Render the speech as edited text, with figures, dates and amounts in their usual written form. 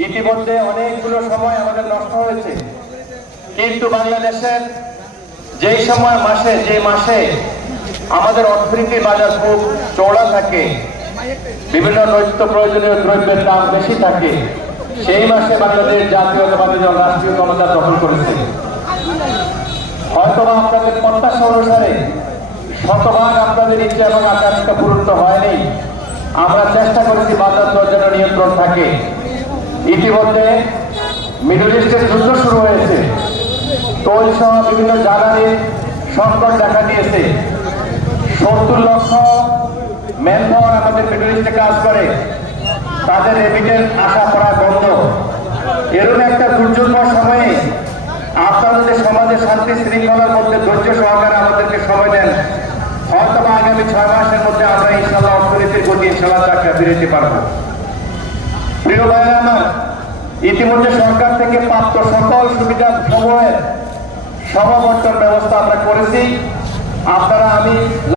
ইতিমধ্যে অনেকগুলো সময় আমাদের নষ্ট হয়েছে, কিন্তু বাংলাদেশের যে মাসে আমাদের অর্থনীতির বাজার খুব চওড়া থাকে, বিভিন্ন নিত্য প্রয়োজনীয় দ্রব্যের দাম বেশি থাকে, সেই মাসে বাংলাদেশ জাতীয়তাবাদী দল রাষ্ট্রীয় ক্ষমতা দখল করেছে। হয়তোবা আপনাদের প্রত্যাশা অনুসারে শতভাগ আপনাদের ইচ্ছা এবং আকাঙ্ক্ষা পূরণ হয়নি। আমরা চেষ্টা করেছি বাজার দর যেন নিয়ন্ত্রণ থাকে। ইতিমধ্যে মিডল ইস্টের যুদ্ধ শুরু হয়েছে, তৈল সহ বিভিন্ন জ্বালানির সংকট দেখা দিয়েছে। 70 লক্ষ ম্যান পাওয়ার আমাদের মিডল ইস্টে কাজ করে, তাদের রেমিটেন্স আশা করা বন্ধ। এরকম একটা দুর্যোগময় সময়ে আপনারা যদি সমাজের শান্তি শৃঙ্খলার মধ্যে ধৈর্য সহকারে আমাদেরকে সময় দেন, হয়তো আগামী 6 মাসের মধ্যে আমরা ইনশাল্লাহ অর্থনীতির গতি ইনশাল্লাহ ফিরে পারবো। প্রিয় ভাইরা আমার, ইতিমধ্যে সরকার থেকে প্রাপ্ত সকল সুবিধা সমূহের সমবন্টন ব্যবস্থা আমরা করেছি। আপনারা আমি